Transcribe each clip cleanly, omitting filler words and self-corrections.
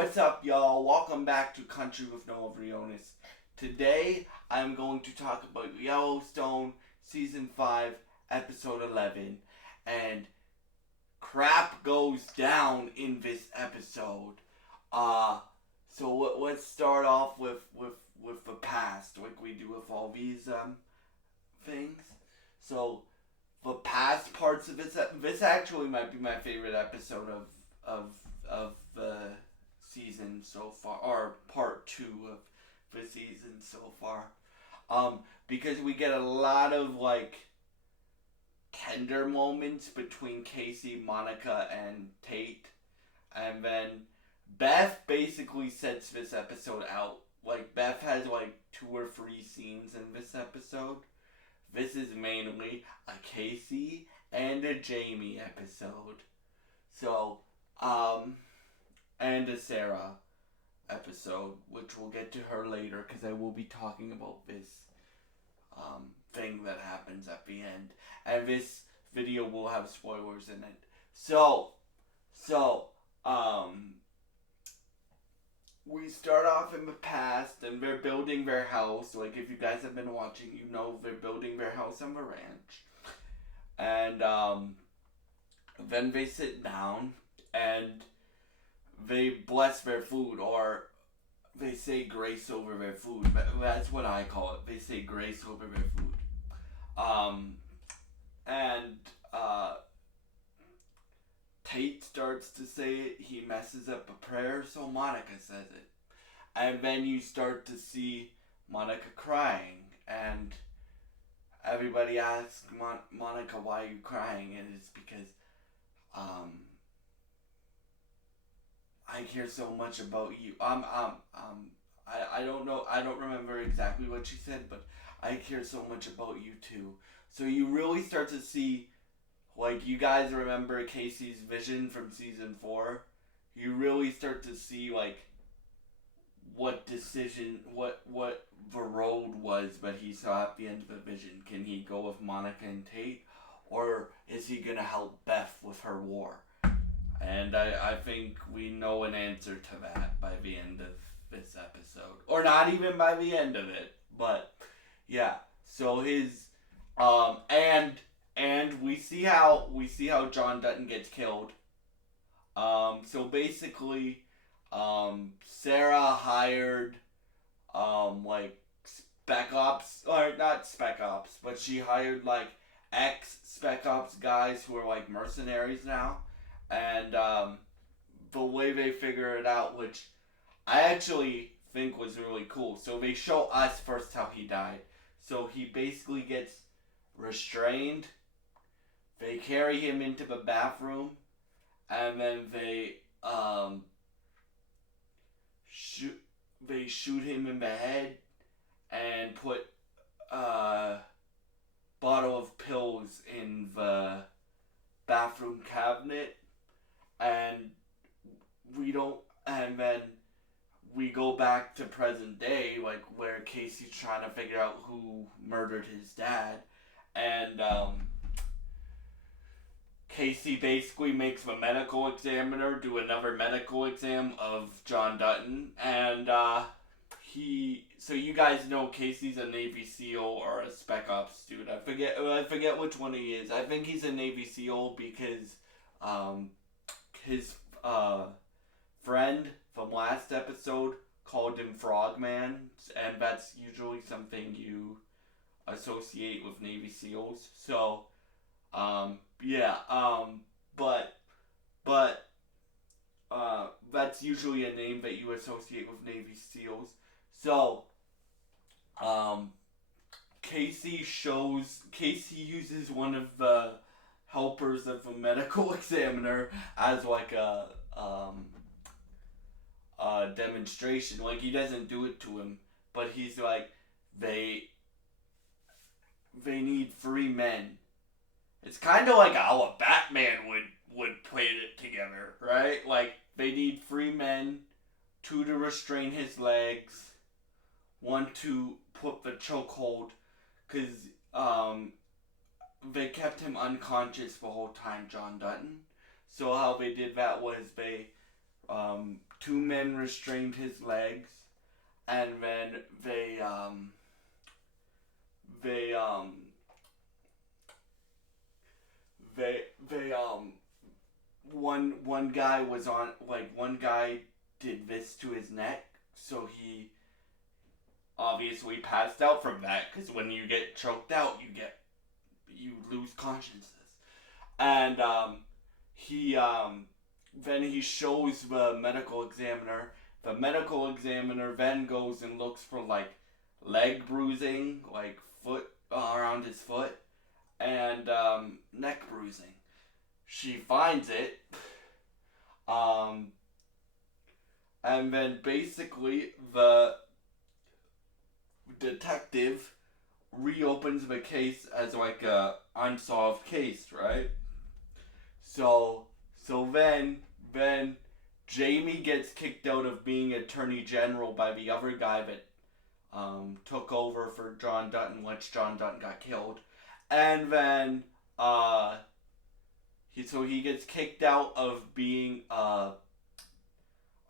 What's up, y'all? Welcome back to Country with Noah Briones. Today, I'm going to talk about Yellowstone Season 5, Episode 11. And crap goes down in this episode. So let's start off with the past, like we do with all these things. So, the past parts of this actually might be my favorite episode of the season so far, or part 2 of the season so far. Because we get a lot of like tender moments between Casey, Monica, and Tate, and then Beth basically sets this episode out. Like Beth has like 2 or 3 scenes in this episode. This is mainly a Casey and a Jamie episode. So, and a Sarah episode, which we'll get to her later because I will be talking about this thing that happens at the end. And this video will have spoilers in it. So, we start off in the past and they're building their house. Like, if you guys have been watching, you know they're building their house on the ranch. And, then they sit down and they bless their food, or they say grace over their food. That's what I call it. They say grace over their food. And Tate starts to say it. He messes up a prayer, so Monica says it. And then you start to see Monica crying, and everybody asks Monica, why are you crying? And it's because I care so much about you. I don't know. I don't remember exactly what she said, but I care so much about you too. So you really start to see, like, you guys remember Casey's vision from season 4. You really start to see like what the road was that he saw at the end of the vision. Can he go with Monica and Tate, or is he gonna help Beth with her war? And I think we know an answer to that by the end of this episode. Or not even by the end of it. But, yeah. So his, and we see how John Dutton gets killed. So basically, Sarah hired, like, spec ops, or not spec ops, but she hired, like, ex-spec ops guys who are, like, mercenaries now. And the way they figure it out, which I actually think was really cool. So they show us first how he died. So he basically gets restrained. They carry him into the bathroom, and then they shoot him in the head and put a bottle of pills in the bathroom cabinet. And then we go back to present day, like where Casey's trying to figure out who murdered his dad, and Casey basically makes the medical examiner do another medical exam of John Dutton, and so you guys know Casey's a Navy SEAL or a Spec Ops dude. I forget which one he is. I think he's a Navy SEAL because his friend from last episode called him Frogman, and that's usually something you associate with Navy SEAls. So, that's usually a name that you associate with Navy SEAls. So, Casey uses one of the helpers of a medical examiner as like a demonstration. Like, he doesn't do it to him, but he's like, they need 3 men. It's kind of like how a Batman would play it together, right? Like, they need 3 men, 2 to restrain his legs, 1 to put the chokehold, because they kept him unconscious the whole time, John Dutton. So how they did that was they two men restrained his legs, and then they they one guy was on, like, one guy did this to his neck, so he obviously passed out from that, because when you get choked out, you lose consciousness. And he then he shows the medical examiner. The medical examiner then goes and looks for, like, leg bruising, like foot around his foot, and neck bruising. She finds it, and then basically the detective reopens the case as like a unsolved case, right? So then Jamie gets kicked out of being Attorney General by the other guy that took over for John Dutton once John Dutton got killed, and then he gets kicked out of being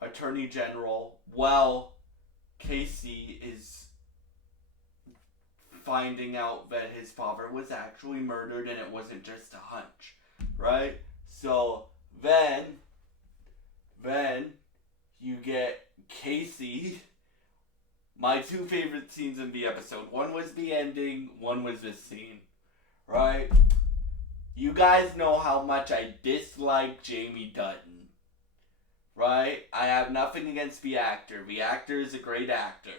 Attorney General. Well, Casey is finding out that his father was actually murdered and it wasn't just a hunch, right? So then you get Casey. My two favorite scenes in the episode. One was the ending, one was this scene, right? You guys know how much I dislike Jamie Dutton, right? I have nothing against the actor. The actor is a great actor.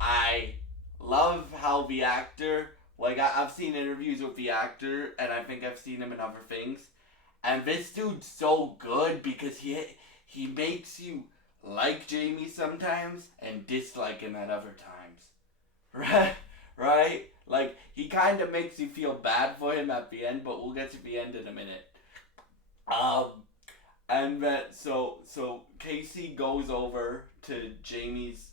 I love how the actor, like, I've seen interviews with the actor, and I think I've seen him in other things, and this dude's so good because he makes you like Jamie sometimes and dislike him at other times, right? Right? Like, he kind of makes you feel bad for him at the end, but we'll get to the end in a minute. And then so Casey goes over to Jamie's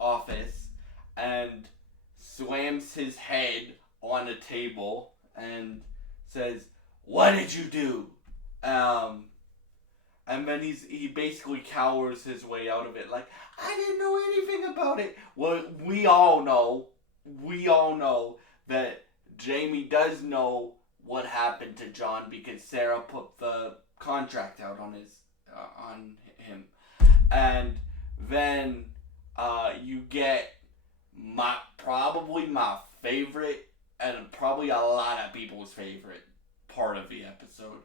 office and slams his head on a table and says, "What did you do?" And then he basically cowers his way out of it, like, "I didn't know anything about it." Well, we all know that Jamie does know what happened to John because Sarah put the contract out on him, and then you get probably my favorite, and probably a lot of people's favorite part of the episode,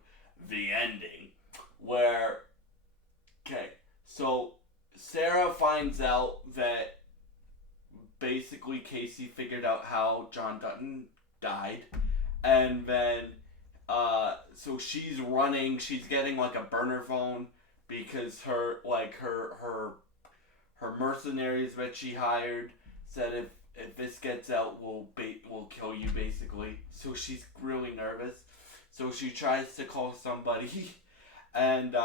the ending, where, okay, so Sarah finds out that basically Casey figured out how John Dutton died, and then so she's getting like a burner phone because her mercenaries that she hired said if this gets out, we'll kill you, basically. So she's really nervous. So she tries to call somebody, and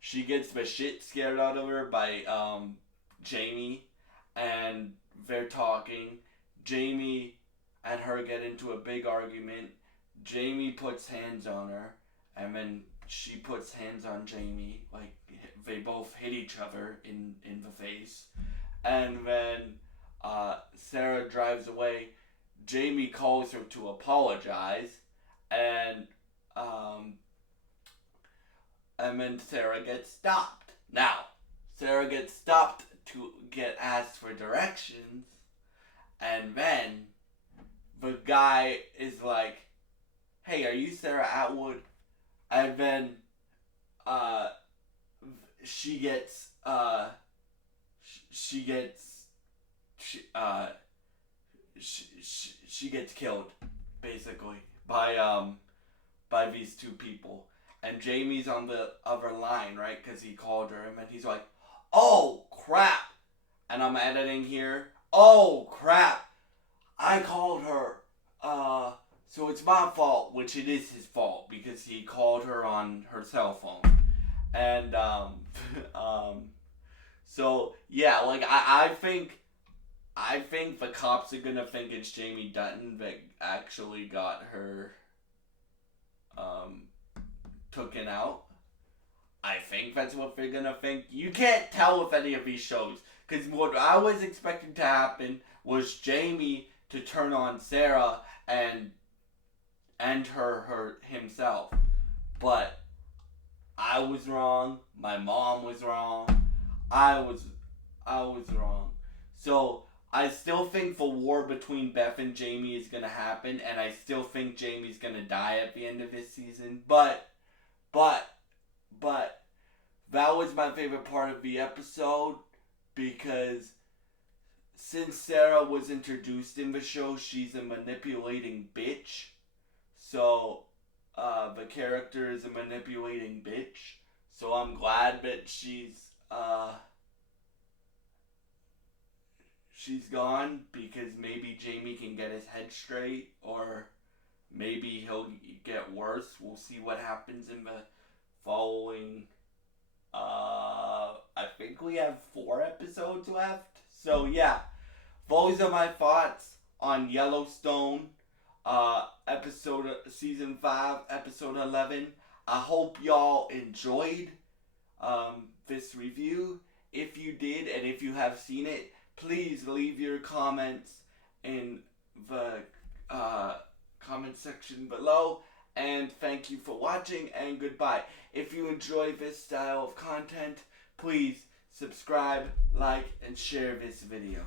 she gets the shit scared out of her by Jamie, and they're talking. Jamie and her get into a big argument. Jamie puts hands on her, and then she puts hands on Jamie. Like, they both hit each other in the face. And then Sarah drives away. Jamie calls her to apologize, and then Sarah gets stopped. Now, Sarah gets stopped to get asked for directions, and then the guy is like, "Hey, are you Sarah Atwood?" And then she gets killed, basically, by these two people. And Jamie's on the other line, right? Because he called her, and then he's like, "Oh crap!" And I'm editing here. "Oh crap! I called her. So it's my fault," which it is his fault because he called her on her cell phone. And so yeah, like I think the cops are gonna think it's Jamie Dutton that actually got her taken out. I think that's what they're gonna think. You can't tell with any of these shows. Because what I was expecting to happen was Jamie to turn on Sarah and end her himself. But I was wrong. My mom was wrong. I was wrong. So I still think the war between Beth and Jamie is gonna happen, and I still think Jamie's gonna die at the end of this season. But that was my favorite part of the episode because since Sarah was introduced in the show, she's a manipulating bitch. So the character is a manipulating bitch. So I'm glad that she's gone because maybe Jamie can get his head straight, or maybe he'll get worse. We'll see what happens in the following. I think we have 4 episodes left. So yeah, those are my thoughts on Yellowstone, season 5, episode 11. I hope y'all enjoyed this review. If you did, and if you have seen it, please leave your comments in the comment section below. And thank you for watching, and goodbye. If you enjoy this style of content, please subscribe, like, and share this video.